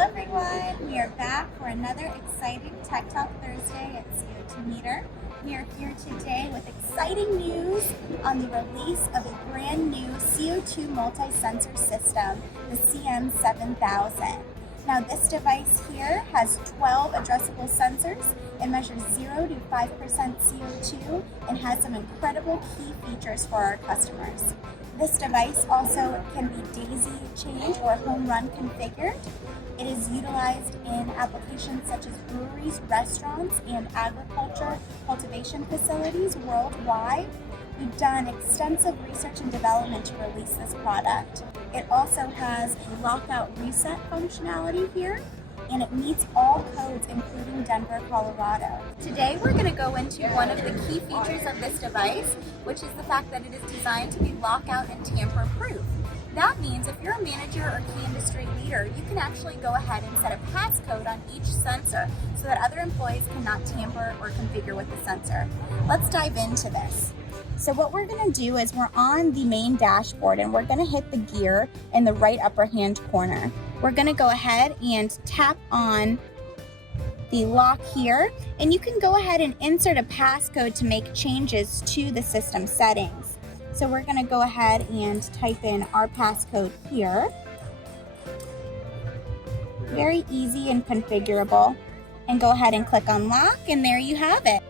everyone, we are back for another exciting Tech Talk Thursday at CO2 Meter. We are here today with exciting news on the release of a brand new CO2 multi-sensor system, the CM7000. Now this device here has 12 addressable sensors. It measures 0 to 5% CO2 and has some incredible key features for our customers. This device also can be daisy chained or home run configured. It is utilized in applications such as breweries, restaurants, and agriculture cultivation facilities worldwide. We've done extensive research and development to release this product. It also has a lockout reset functionality here, and it meets all codes including Denver, Colorado. Today we're going to go into one of the key features of this device, which is the fact that it is designed to be lockout and tamper proof. That means if you're a manager or key industry leader, you can actually go ahead and set a passcode on each sensor so that other employees cannot tamper or configure with the sensor. Let's dive into this. So what we're going to do is we're on the main dashboard and we're going to hit the gear in the right upper hand corner. We're going to go ahead and tap on the lock here, and you can go ahead and insert a passcode to make changes to the system settings. So we're going to go ahead and type in our passcode here. Very easy and configurable. And go ahead and click on lock, and there you have it.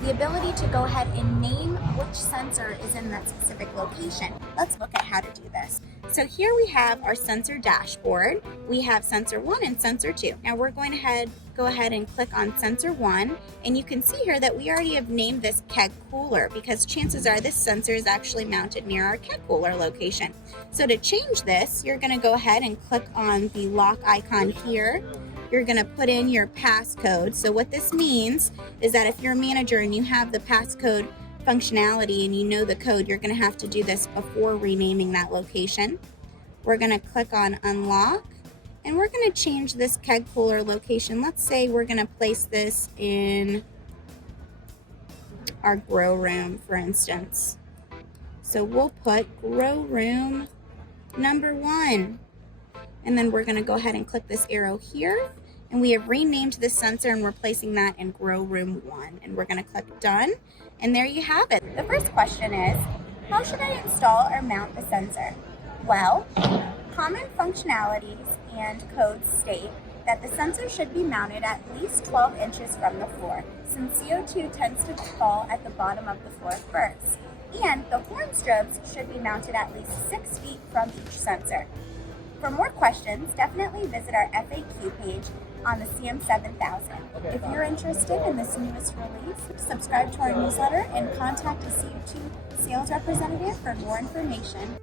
The ability to go ahead and name which sensor is in that specific location. Let's look at how to do this. So here we have our sensor dashboard. We have sensor 1 and sensor 2. Now we're going to go ahead and click on sensor 1, and you can see here that we already have named this keg cooler because chances are this sensor is actually mounted near our keg cooler location. So to change this, you're going to go ahead and click on the lock icon here. You're going to put in your passcode. So what this means is that if you're a manager and you have the passcode functionality and you know the code, you're going to have to do this before renaming that location. We're going to click on unlock, and we're going to change this keg cooler location. Let's say we're going to place this in our grow room, for instance. So we'll put grow room number 1. And then we're going to go ahead and click this arrow here, and we have renamed this sensor and we're placing that in grow room 1, and we're going to click done, and there you have it. The first question is, how should I install or mount the sensor? Well, common functionalities and codes state that the sensor should be mounted at least 12 inches from the floor, since CO2 tends to fall at the bottom of the floor first, and the horn strobes should be mounted at least 6 feet from each sensor. For more questions, definitely visit our FAQ page on the CM7000. If you're interested in this newest release, subscribe to our newsletter and contact a CO2 sales representative for more information.